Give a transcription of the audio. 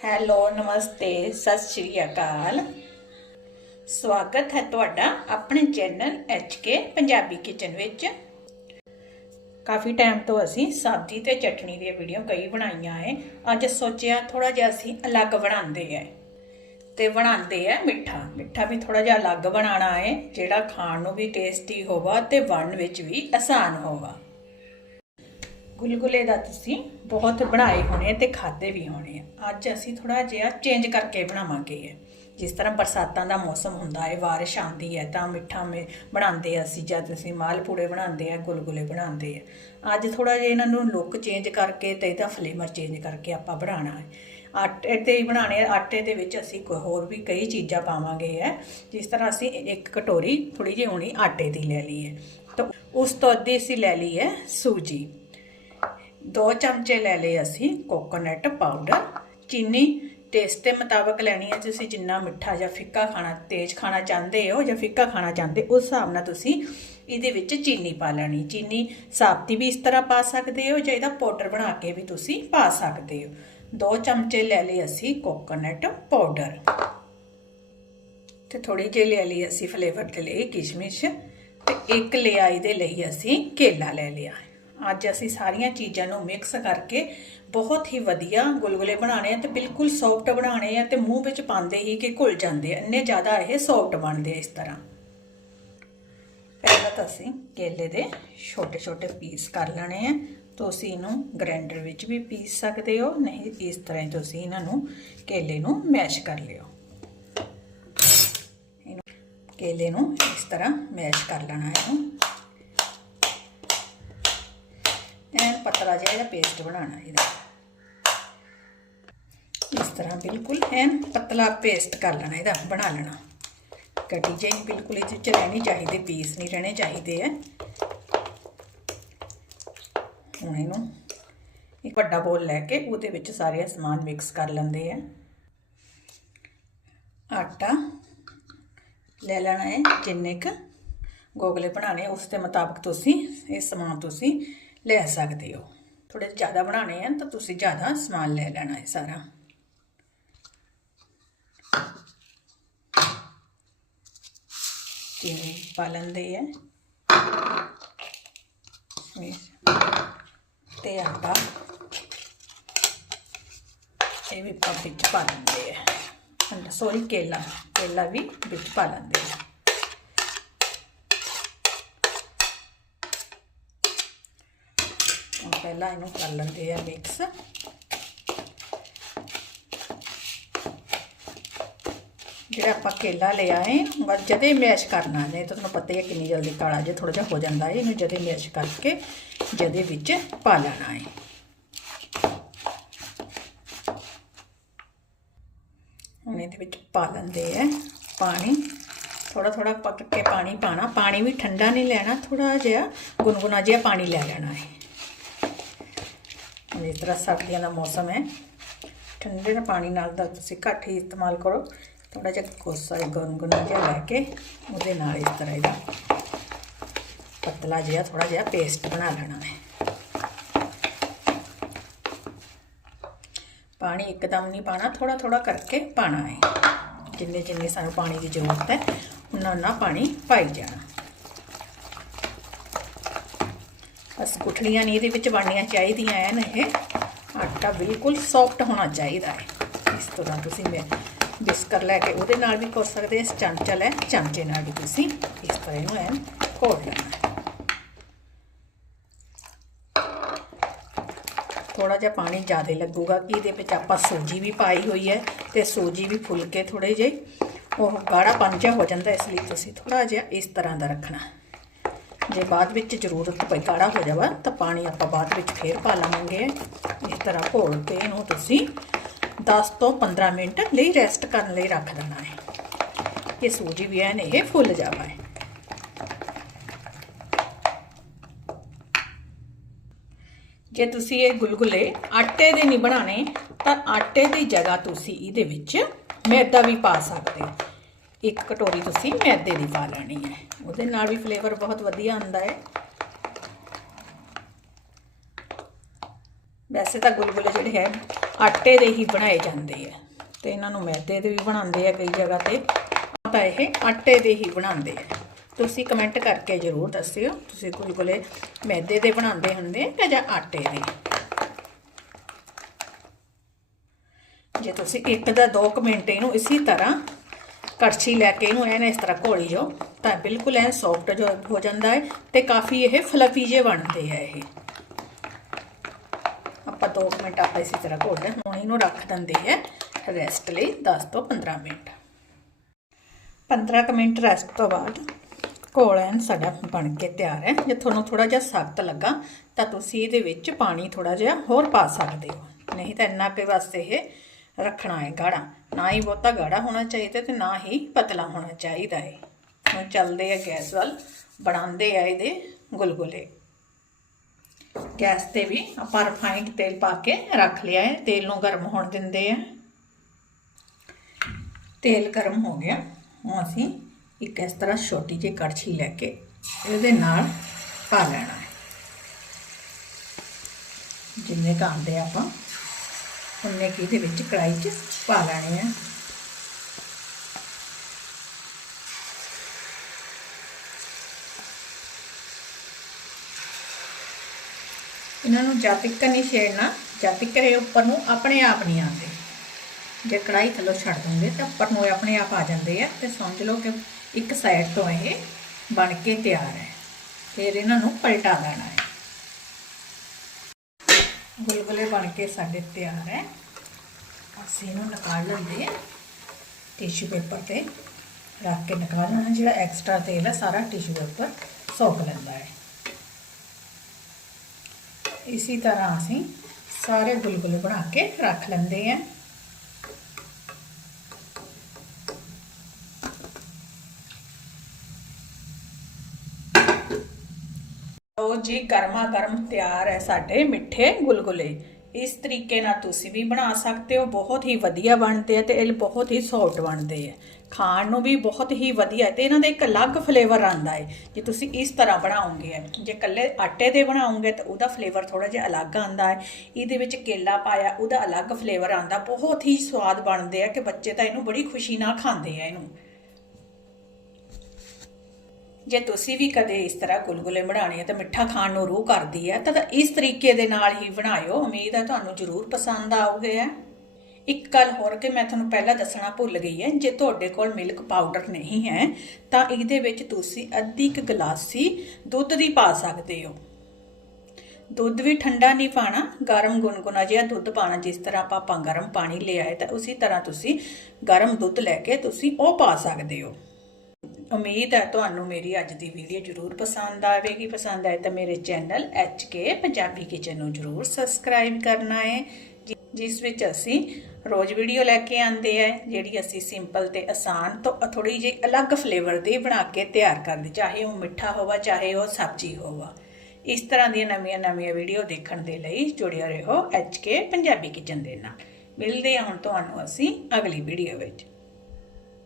Hello, ਨਮਸਤੇ, ਸਤਿ ਸ਼੍ਰੀ ਅਕਾਲ। ਸਵਾਗਤ ਹੈ ਤੁਹਾਡਾ ਆਪਣੇ ਚੈਨਲ ਕੇ ਪੰਜਾਬੀ ਕਿਚਨ ਵਿੱਚ। ਕਾਫੀ ਟਾਈਮ ਤੋਂ ਅਸੀਂ ਸਬਜ਼ੀ ਤੇ ਚਟਣੀ ਦੀਆਂ ਵੀਡੀਓ ਕਈ ਬਣਾਈਆਂ ਹੈ ਅੱਜ ਸੋਚਿਆ ਥੋੜਾ ਜਿਹਾ ਅਸੀਂ ਅਲੱਗ ਬਣਾਉਂਦੇ ਹੈ ਤੇ ਬਣਾਉਂਦੇ ਹੈ ਮਿੱਠਾ। ਮਿੱਠਾ ਵੀ ਥੋੜਾ ਜਿਹਾ ਅਲੱਗ ਬਣਾਉਣਾ ਹੈ ਜਿਹੜਾ ਖਾਣ ਨੂੰ ਵੀ ਟੇਸਟੀ ਹੋਵਾ ਤੇ ਬਣਨ ਵਿੱਚ ਵੀ ਆਸਾਨ ਹੋਵਾ। ਗੁਲਗੁਲੇ ਦਾ ਤੁਸੀਂ ਬਹੁਤ ਬਣਾਏ ਹੋਣੇ ਤੇ ਖਾਦੇ ਵੀ ਹੋਣੇ ਆ। ਅੱਜ ਅਸੀਂ ਥੋੜਾ ਜਿਹਾ ਚੇਂਜ ਕਰਕੇ ਬਣਾਵਾਂਗੇ ਇਹ। ਜਿਸ ਤਰ੍ਹਾਂ ਬਰਸਾਤਾਂ ਦਾ ਮੌਸਮ ਹੁੰਦਾ ਹੈ, ਬਾਰਿਸ਼ ਆਉਂਦੀ ਹੈ ਤਾਂ ਮਿੱਠਾ ਮੇ ਬਣਾਉਂਦੇ ਆ ਅਸੀਂ, ਜਦ ਅਸੀਂ ਮਾਲਪੂੜੇ ਬਣਾਉਂਦੇ ਆ, ਗੁਲਗੁਲੇ ਬਣਾਉਂਦੇ ਆ। ਅੱਜ ਥੋੜਾ ਜਿਹਾ ਇਹਨਾਂ ਨੂੰ ਲੁੱਕ ਚੇਂਜ ਕਰਕੇ ਤੇ ਇਹਦਾ ਫਲੇਵਰ ਚੇਂਜ ਕਰਕੇ ਆਪਾਂ ਬਣਾਉਣਾ ਹੈ। ਆਟੇ ਤੇ ਹੀ ਬਣਾਣੇ ਆਟੇ ਦੇ ਵਿੱਚ ਅਸੀਂ ਕੋਈ ਹੋਰ ਵੀ ਕਈ ਚੀਜ਼ਾਂ ਪਾਵਾਂਗੇ ਹੈ। ਜਿਸ ਤਰ੍ਹਾਂ ਅਸੀਂ ਇੱਕ ਕਟੋਰੀ ਥੋੜੀ ਜਿਹੀ ਹੋਣੀ ਆਟੇ ਦੀ ਲੈ ਲਈ ਹੈ ਤਾਂ ਉਸ ਤੋਂ ਅੱਧੀ ਅਸੀਂ ਲੈ ਲਈ ਹੈ ਸੂਜੀ। ਦੋ ਚਮਚੇ ਲੈ ਲਏ ਅਸੀਂ ਕੋਕੋਨਟ ਪਾਊਡਰ ਚੀਨੀ ਟੇਸਟ ਦੇ ਮੁਤਾਬਕ ਲੈਣੀ ਹੈ ਤੁਸੀਂ ਜਿੰਨਾ ਮਿੱਠਾ ਜਾਂ ਫਿੱਕਾ ਖਾਣਾ, ਤੇਜ਼ ਖਾਣਾ ਚਾਹੁੰਦੇ ਹੋ ਜਾਂ ਫਿੱਕਾ ਖਾਣਾ ਚਾਹੁੰਦੇ, ਉਸ ਹਿਸਾਬ ਨਾਲ ਤੁਸੀਂ ਇਹਦੇ ਵਿੱਚ ਚੀਨੀ ਪਾ ਲੈਣੀ। ਚੀਨੀ ਸਾਬਤੀ ਵੀ ਇਸ ਤਰ੍ਹਾਂ ਪਾ ਸਕਦੇ ਹੋ ਜਾਂ ਇਹਦਾ ਪਾਊਡਰ ਬਣਾ ਕੇ ਵੀ ਤੁਸੀਂ ਪਾ ਸਕਦੇ ਹੋ। ਦੋ ਚਮਚੇ ਲੈ ਲਏ ਅਸੀਂ ਕੋਕੋਨਟ ਪਾਊਡਰ ਤੇ ਥੋੜੀ ਜਿਹੀ ਲੈ ਲਈ ਅਸੀਂ ਫਲੇਵਰ ਦੇ ਲਈ ਕਿਸ਼ਮਿਸ਼ ਤੇ ਇੱਕ ਲਿਆਈ ਦੇ ਲਈ ਅਸੀਂ ਕੇਲਾ ਲੈ ਲਿਆ ਅੱਜ ਅਸੀਂ ਸਾਰੀਆਂ ਚੀਜ਼ਾਂ ਨੂੰ ਮਿਕਸ ਕਰਕੇ ਬਹੁਤ ਹੀ ਵਧੀਆ ਗੁਲਗੁਲੇ ਬਣਾਣੇ ਆ ਤੇ ਬਿਲਕੁਲ ਸੌਫਟ ਬਣਾਣੇ ਆ ਤੇ ਮੂੰਹ ਵਿੱਚ ਪਾਉਂਦੇ ਹੀ ਕਿ ਘੁਲ ਜਾਂਦੇ ਆ। ਇੰਨੇ ਜ਼ਿਆਦਾ ਇਹ ਸੌਫਟ ਬਣਦੇ ਆ ਇਸ ਤਰ੍ਹਾਂ। ਪਹਿਲਾਂ ਤਾਂ ਅਸੀਂ ਕੇਲੇ ਦੇ ਛੋਟੇ ਛੋਟੇ ਪੀਸ ਕਰ ਲੈਣੇ ਆ। ਤੁਸੀਂ ਇਹਨੂੰ ਗ੍ਰਾਈਂਡਰ ਵਿੱਚ ਵੀ ਪੀਸ ਸਕਦੇ ਹੋ, ਨਹੀਂ ਇਸ ਤਰ੍ਹਾਂ ਹੀ ਤੁਸੀਂ ਇਹਨਾਂ ਨੂੰ ਕੇਲੇ ਨੂੰ ਮੈਸ਼ ਕਰ ਲਿਓ। ਇਹਨੂੰ ਕੇਲੇ ਨੂੰ ਇਸ ਤਰ੍ਹਾਂ ਮੈਸ਼ ਕਰ ਲੈਣਾ ਇਹਨੂੰ। ਪਤਲਾ ਜਿਹਾ ਇਹਦਾ ਪੇਸਟ ਬਣਾਉਣਾ ਇਹਦਾ। ਇਸ ਤਰ੍ਹਾਂ ਬਿਲਕੁਲ ਐਨ ਪਤਲਾ ਪੇਸਟ ਕਰ ਲੈਣਾ ਇਹਦਾ, ਬਣਾ ਲੈਣਾ। ਕਟੀ ਜਿਹੀ ਬਿਲਕੁਲ ਇਹ 'ਚ ਰਹਿਣੀ ਚਾਹੀਦੀ ਪੀਸ ਨਹੀਂ ਰਹਿਣੇ ਚਾਹੀਦੇ ਐ। ਹੁਣ ਇਹਨੂੰ ਇੱਕ ਵੱਡਾ ਬੋਲ ਲੈ ਕੇ ਉਹਦੇ ਵਿੱਚ ਸਾਰੇ ਸਮਾਨ ਮਿਕਸ ਕਰ ਲੈਂਦੇ ਆ ਆਟਾ ਲੈ ਲੈਣਾ ਹੈ ਜਿੰਨੇ ਕ ਗੋਗਲੇ ਬਣਾਣੇ ਉਸ ਦੇ ਮੁਤਾਬਕ ਤੁਸੀਂ ਇਹ ਸਮਾਨ ਤੁਸੀਂ ਲੈ ਸਕਦੇ ਹੋ। ਥੋੜੇ ਜ਼ਿਆਦਾ ਬਣਾਣੇ ਆ ਤਾਂ ਤੁਸੀਂ ਜ਼ਿਆਦਾ ਸਮਾਨ ਲੈ ਲੈਣਾ ਹੈ ਸਾਰਾ। ਚੀਨੀ ਪਾ ਲੈਂਦੇ ਹੈ ਤੇ ਆਪਾਂ ਇਹ ਵੀ ਪਾ ਵਿੱਚ ਪਾ ਲੈਂਦੇ ਆ। ਅੰਡਾ ਸੋਰੀ ਕੇਲਾ। ਕੇਲਾ ਵੀ ਵਿੱਚ ਪਾ ਲੈਂਦੇ ਆ ਹੁਣ ਪਹਿਲਾਂ ਇਹਨੂੰ ਕਰ ਲੈਂਦੇ ਆ ਮਿਕਸ ਜਿਹੜਾ ਆਪਾਂ ਕੇਲਾ ਲਿਆ ਹੈ ਬਸ ਜਦੇ ਮੈਸ਼ ਕਰਨਾ ਨੇ ਤੁਹਾਨੂੰ ਪਤਾ ਹੀ ਹੈ ਕਿੰਨੀ ਜਲਦੀ ਕਾਲਾ ਜਿਹਾ ਥੋੜਾ ਜਿਹਾ ਹੋ ਜਾਂਦਾ ਹੈ ਇਹਨੂੰ ਜਦੇ ਮੈਸ਼ ਕਰਕੇ ਜਦੇ ਵਿੱਚ ਪਾ ਲੈਣਾ ਹੈ ਹੁਣ ਇਹਦੇ ਵਿੱਚ ਪਾ ਲੈਂਦੇ ਆ ਪਾਣੀ। ਥੋੜਾ ਥੋੜਾ ਪੱਕ ਕੇ ਪਾਣੀ ਪਾਣਾ। ਪਾਣੀ ਵੀ ਠੰਡਾ ਨਹੀਂ ਲੈਣਾ ਥੋੜਾ ਜਿਹਾ ਗੁਨਗੁਨਾ ਜਿਹਾ ਪਾਣੀ ਲੈ ਲੈਣਾ ਹੈ ਜਿਸ ਤਰ੍ਹਾਂ ਸਰਦੀਆਂ ਦਾ ਮੌਸਮ ਹੈ। ਠੰਡੇ ਦੇ ਪਾਣੀ ਨਾਲ ਦਾ ਤੁਸੀਂ ਘੱਟ ਹੀ ਇਸਤੇਮਾਲ ਕਰੋ। ਥੋੜਾ ਜਿਹਾ ਕੋਸਾ ਗੁਨਗੁਨਾ ਜਿਹਾ ਲੈ ਕੇ ਉਹਦੇ ਨਾਲ ਇਸ ਤਰ੍ਹਾਂ ਇਹਦਾ ਪਤਲਾ ਜਿਹਾ ਥੋੜਾ ਜਿਹਾ ਪੇਸਟ ਬਣਾ ਲੈਣਾ ਹੈ। ਪਾਣੀ ਇੱਕਦਮ ਨਹੀਂ ਪਾਣਾ ਥੋੜਾ ਥੋੜਾ ਕਰਕੇ ਪਾਣਾ ਹੈ। ਜਿੰਨੇ ਜਿੰਨੇ ਸਾਨੂੰ ਪਾਣੀ ਦੀ ਜ਼ਰੂਰਤ ਹੈ, ਉਨਾ ਉਨਾ ਪਾਣੀ ਪਾਈ ਜਾਣਾ। ਬਸ ਗੁਠਲੀਆਂ ਨਹੀਂ ਇਹਦੇ ਵਿੱਚ ਬਣਨੀਆਂ ਚਾਹੀਦੀਆਂ ਐਨ ਇਹ। ਆਟਾ ਬਿਲਕੁਲ ਸੌਫਟ ਹੋਣਾ ਚਾਹੀਦਾ ਹੈ। ਇਸ ਤਰ੍ਹਾਂ ਤੁਸੀਂ ਮੈਂ ਬਿਸਕਰ ਲੈ ਕੇ ਉਹਦੇ ਨਾਲ ਵੀ ਕਰ ਸਕਦੇ ਇਸ ਚਮਚਾ ਲੈ ਚਮਚੇ ਨਾਲ ਵੀ ਤੁਸੀਂ ਇਸ ਤਰ੍ਹਾਂ ਇਹਨੂੰ ਐਨ ਘੋਲ ਲੈਣਾ ਥੋੜਾ ਜਿਹਾ ਪਾਣੀ ਜ਼ਿਆਦਾ ਲੱਗੂਗਾ ਕਿ ਇਹਦੇ ਵਿੱਚ ਆਪਾਂ ਸੂਜੀ ਵੀ ਪਾਈ ਹੋਈ ਹੈ ਤੇ ਸੂਜੀ ਵੀ ਫੁੱਲ ਕੇ ਥੋੜੇ ਜਿਹੇ ਉਹ ਗਾੜਾ ਪੰਜਾ ਹੋ ਜਾਂਦਾ, ਇਸ ਲਈ ਤੁਸੀਂ ਥੋੜਾ ਜਿਹਾ ਇਸ ਤਰ੍ਹਾਂ ਦਾ ਰੱਖਣਾ ਜੇ ਬਾਅਦ ਵਿੱਚ ਜ਼ਰੂਰਤ ਪਈ ਗਾੜਾ ਹੋ ਜਾਵਾ, ਤਾਂ ਪਾਣੀ ਆਪਾਂ ਬਾਅਦ ਵਿੱਚ ਫੇਰ ਪਾ ਲਵਾਂਗੇ। ਇਸ ਤਰ੍ਹਾਂ ਘੋਲ ਕੇ ਇਹਨੂੰ ਤੁਸੀਂ 10 ਤੋਂ 15 ਮਿੰਟ ਲਈ ਰੈਸਟ ਕਰਨ ਲਈ ਰੱਖ ਦੇਣਾ ਹੈ। ਇਹ ਸੂਜੀ ਵੀ ਐਨ ਇਹ ਫੁੱਲ ਜਾਵਾ ਹੈ। ਜੇ ਤੁਸੀਂ ਇਹ ਗੁਲਗੁਲੇ ਆਟੇ ਦੇ ਨਹੀਂ ਬਣਾਣੇ ਤਾਂ ਆਟੇ ਦੀ ਜਗ੍ਹਾ ਤੁਸੀਂ ਇਹਦੇ ਵਿੱਚ ਮੈਦਾ ਵੀ ਪਾ ਸਕਦੇ ਹੋ। ਇੱਕ ਕਟੋਰੀ ਤੁਸੀਂ ਮੈਦੇ ਦੀ ਪਾ ਲੈਣੀ ਹੈ। ਉਹਦੇ ਨਾਲ ਵੀ ਫਲੇਵਰ ਬਹੁਤ ਵਧੀਆ ਆਉਂਦਾ ਹੈ। ਵੈਸੇ ਤਾਂ ਗੁਲਗੁਲੇ ਜਿਹੜੇ ਹੈ, ਆਟੇ ਦੇ ਹੀ ਬਣਾਏ ਜਾਂਦੇ ਆ ਤੇ ਇਹਨਾਂ ਨੂੰ ਮੈਦੇ ਦੇ ਵੀ ਬਣਾਉਂਦੇ ਆ ਕਈ ਜਗ੍ਹਾ ਤੇ। ਤਾਂ ਇਹ ਆਟੇ ਦੇ ਹੀ ਬਣਾਉਂਦੇ ਆ ਤੁਸੀਂ ਕਮੈਂਟ ਕਰਕੇ ਜ਼ਰੂਰ ਦੱਸਿਓ, ਤੁਸੀਂ ਗੁਲਗੁਲੇ ਮੈਦੇ ਦੇ ਬਣਾਉਂਦੇ ਹੁੰਦੇ ਆ ਜਾਂ ਆਟੇ ਦੇ? ਜੇ ਤੁਸੀਂ ਇੱਕ ਦਾ 2 ਮਿੰਟ ਇਹਨੂੰ ਇਸੇ ਤਰ੍ਹਾਂ ਕੜਛੀ ਲੈ ਕੇ ਇਹਨੂੰ ਐਨ ਇਸ ਤਰ੍ਹਾਂ ਘੋਲੀ ਜਾਓ, ਤਾਂ ਬਿਲਕੁਲ ਐਨ ਸੌਫਟ ਜੋ ਹੋ ਜਾਂਦਾ ਹੈ ਤੇ ਕਾਫੀ ਇਹ ਫਲਫੀ ਜੇ ਬਣਦੇ ਆ ਇਹ। ਆਪਾਂ 2 ਮਿੰਟ ਆਪਾਂ ਇਸੇ ਤਰ੍ਹਾਂ ਘੋਲਦੇ ਲਿਆ ਹੁਣ ਇਹਨੂੰ ਰੱਖ ਦਿੰਦੇ ਆ ਰੈਸਟ ਲਈ 10 ਤੋਂ 15 ਮਿੰਟ। 15 ਕੁ ਮਿੰਟ ਰੈਸਟ ਤੋਂ ਬਾਅਦ ਘੋਲ ਐਨ ਸਾਡਾ ਬਣ ਕੇ ਤਿਆਰ ਹੈ। ਜੇ ਤੁਹਾਨੂੰ ਥੋੜਾ ਜਿਹਾ ਸਖਤ ਲੱਗਾ ਤਾਂ ਤੁਸੀਂ ਇਹਦੇ ਵਿੱਚ ਪਾਣੀ ਥੋੜਾ ਜਿਹਾ ਹੋਰ ਪਾ ਸਕਦੇ ਹੋ। ਨਹੀਂ ਤਾਂ ਇੰਨਾ ਕੁ ਵਾਸਤੇ ਇਹ ਰੱਖਣਾ ਹੈ ਗਾੜਾ। ਨਾ ਹੀ ਬਹੁਤਾ ਗਾੜਾ ਹੋਣਾ ਚਾਹੀਦਾ ਤੇ ਨਾ ਹੀ ਪਤਲਾ ਹੋਣਾ ਚਾਹੀਦਾ ਹੈ। ਹੁਣ ਚੱਲਦੇ ਆ ਗੈਸ ਵੱਲ, ਬਣਾਉਂਦੇ ਆ ਇਹਦੇ ਗੁਲਗੁਲੇ। ਗੈਸ ਤੇ ਵੀ ਆਪਾਂ ਰਿਫਾਈਨਡ ਤੇਲ ਪਾ ਕੇ ਰੱਖ ਲਿਆ ਹੈ। ਤੇਲ ਨੂੰ ਗਰਮ ਹੋਣ ਦਿੰਦੇ ਆ। ਤੇਲ ਗਰਮ ਹੋ ਗਿਆ। ਹੁਣ ਅਸੀਂ ਇੱਕ ਇਸ ਤਰ੍ਹਾਂ ਛੋਟੀ ਜਿਹੀ ਕੜਛੀ ਲੈ ਕੇ ਇਹਦੇ ਨਾਲ ਪਾ ਲੈਣਾ ਹੈ। ਜਿੰਨੇ ਕਾਂਦੇ ਆਪਾਂ। ਹੁਣ ਕੀ ਦੇ ਵਿੱਚ ਕੜਾਈ 'ਚ ਪਾ ਲੈਣੇ ਆ। ਇਹਨਾਂ ਨੂੰ ਜਾਂ ਤੱਕ ਨਹੀਂ ਛੇੜਨਾ, ਜਦ ਤੱਕ ਇਹ ਉੱਪਰ ਨੂੰ ਆਪਣੇ ਆਪ ਨਹੀਂ ਆਉਂਦੇ। ਜੇ ਕੜਾਈ ਥੱਲੋਂ ਛੱਡ ਦੋਗੇ ਤਾਂ ਉੱਪਰ ਨੂੰ ਇਹ ਆਪਣੇ ਆਪ ਆ ਜਾਂਦੇ ਆ ਤੇ ਸਮਝ ਲਓ ਕਿ ਇੱਕ ਸਾਈਡ ਤੋਂ ਇਹ ਬਣ ਕੇ ਤਿਆਰ ਹੈ। ਫਿਰ ਇਹਨਾਂ ਨੂੰ ਪਲਟਾ ਲੈਣਾ ਹੈ। ਗੁਲਗੁਲੇ ਬਣ ਕੇ ਸਾਡੇ ਤਿਆਰ ਹੈ। ਅਸੀਂ ਇਹਨੂੰ ਨਿਕਾਲ ਲੈਂਦੇ ਹਾਂ ਟਿਸ਼ੂ ਪੇਪਰ ਤੇ। ਰੱਖ ਕੇ ਨਿਕਾਲ ਲੈਣਾ, ਜਿਹੜਾ ਐਕਸਟਰਾ ਤੇਲ ਹੈ, ਸਾਰਾ ਟਿਸ਼ੂ ਪੇਪਰ ਸੋਖ ਲੈਂਦਾ ਹੈ। ਇਸੇ ਤਰ੍ਹਾਂ ਅਸੀਂ ਸਾਰੇ ਗੁਲਗੁਲੇ ਬਣਾ ਕੇ ਰੱਖ ਲੈਂਦੇ ਆ ਲਓ ਜੀ, ਗਰਮਾ ਗਰਮ ਤਿਆਰ ਹੈ ਸਾਡੇ ਮਿੱਠੇ ਗੁਲਗੁਲੇ। ਇਸ ਤਰੀਕੇ ਨਾਲ ਤੁਸੀਂ ਵੀ ਬਣਾ ਸਕਦੇ ਹੋ, ਬਹੁਤ ਹੀ ਵਧੀਆ ਬਣਦੇ ਆ ਤੇ ਇਹ ਬਹੁਤ ਹੀ ਸੌਫਟ ਬਣਦੇ ਆ। ਖਾਣ ਨੂੰ ਵੀ ਬਹੁਤ ਹੀ ਵਧੀਆ ਹੈ ਤੇ ਇਹਨਾਂ ਦਾ ਇੱਕ ਅਲੱਗ ਫਲੇਵਰ ਆਂਦਾ ਹੈ। ਜੇ ਤੁਸੀਂ ਇਸ ਤਰ੍ਹਾਂ ਬਣਾਓਗੇ, ਜੇ ਕੱਲੇ ਆਟੇ ਦੇ ਬਣਾਉਂਗੇ ਤਾਂ ਉਹਦਾ ਫਲੇਵਰ ਥੋੜਾ ਜਿਹਾ ਅਲੱਗ ਆਂਦਾ ਹੈ। ਇਹਦੇ ਵਿੱਚ ਕੇਲਾ ਪਾਇਆ, ਉਹਦਾ ਅਲੱਗ ਫਲੇਵਰ ਆਂਦਾ ਬਹੁਤ ਹੀ ਸਵਾਦ ਬਣਦੇ ਆ ਕਿ ਬੱਚੇ ਤਾਂ ਇਹਨੂੰ ਬੜੀ ਖੁਸ਼ੀ ਨਾਲ ਖਾਂਦੇ ਆ ਇਹਨੂੰ। ਜੇ ਤੁਸੀਂ ਵੀ ਕਦੇ ਇਸ ਤਰ੍ਹਾਂ ਗੁਲਗੁਲੇ ਬਣਾਉਣੇ ਆ ਤਾਂ ਮਿੱਠਾ ਖਾਣ ਨੂੰ ਰੂਹ ਕਰਦੀ ਹੈ ਤਾਂ ਇਸ ਤਰੀਕੇ ਦੇ ਨਾਲ ਹੀ ਬਣਾਇਓ। ਉਮੀਦ ਹੈ ਤੁਹਾਨੂੰ ਜ਼ਰੂਰ ਪਸੰਦ ਆਉਗੇ ਹੈ ਇੱਕ ਗੱਲ ਹੋਰ ਕਿ ਮੈਂ ਤੁਹਾਨੂੰ ਪਹਿਲਾਂ ਦੱਸਣਾ ਭੁੱਲ ਗਈ ਹੈ ਜੇ ਤੁਹਾਡੇ ਕੋਲ ਮਿਲਕ ਪਾਊਡਰ ਨਹੀਂ ਹੈ, ਤਾਂ ਇਹਦੇ ਵਿੱਚ ਤੁਸੀਂ ਅੱਧੀ ਕੁ ਗਲਾਸੀ ਦੁੱਧ ਦੀ ਪਾ ਸਕਦੇ ਹੋ। ਦੁੱਧ ਵੀ ਠੰਡਾ ਨਹੀਂ ਪਾਣਾ, ਗਰਮ ਗੁਨਗੁਨਾ ਜਿਹਾ ਦੁੱਧ ਪਾਣਾ, ਜਿਸ ਤਰ੍ਹਾਂ ਆਪਾਂ ਗਰਮ ਪਾਣੀ ਲਿਆਏ, ਤਾਂ ਉਸੇ ਤਰ੍ਹਾਂ ਤੁਸੀਂ ਗਰਮ ਦੁੱਧ ਲੈ ਕੇ ਤੁਸੀਂ ਉਹ ਪਾ ਸਕਦੇ ਹੋ। ਉਮੀਦ ਹੈ ਤੁਹਾਨੂੰ ਮੇਰੀ ਅੱਜ ਦੀ ਵੀਡੀਓ ਜ਼ਰੂਰ ਪਸੰਦ ਆਵੇਗੀ। ਪਸੰਦ ਆਏ ਤਾਂ ਮੇਰੇ ਚੈਨਲ ਕੇ ਪੰਜਾਬੀ ਕਿਚਨ ਨੂੰ ਜ਼ਰੂਰ ਸਬਸਕ੍ਰਾਈਬ ਕਰਨਾ ਹੈ। ਜਿਸ ਵਿੱਚ ਅਸੀਂ ਰੋਜ਼ ਵੀਡੀਓ ਲੈ ਕੇ ਆਂਦੇ ਆ ਜਿਹੜੀ ਅਸੀਂ ਸਿੰਪਲ ਤੇ ਆਸਾਨ ਤੋਂ ਥੋੜੀ ਜਿਹੀ ਅਲੱਗ ਫਲੇਵਰ ਦੀ ਬਣਾ ਕੇ ਤਿਆਰ ਕਰਦੇ ਚਾਹੇ ਉਹ ਮਿੱਠਾ ਹੋਵਾ, ਚਾਹੇ ਉਹ ਸਬਜ਼ੀ ਹੋਵਾ। ਇਸ ਤਰ੍ਹਾਂ ਦੀਆਂ ਨਵੀਆਂ ਨਵੀਆਂ ਵੀਡੀਓ ਦੇਖਣ ਦੇ ਲਈ ਜੁੜਿਆ ਰਹੋ ਕੇ ਪੰਜਾਬੀ ਕਿਚਨ ਦੇ ਨਾਲ। ਮਿਲਦੇ ਹਾਂ ਹੁਣ ਤੁਹਾਨੂੰ ਅਸੀਂ ਅਗਲੀ ਵੀਡੀਓ ਵਿੱਚ।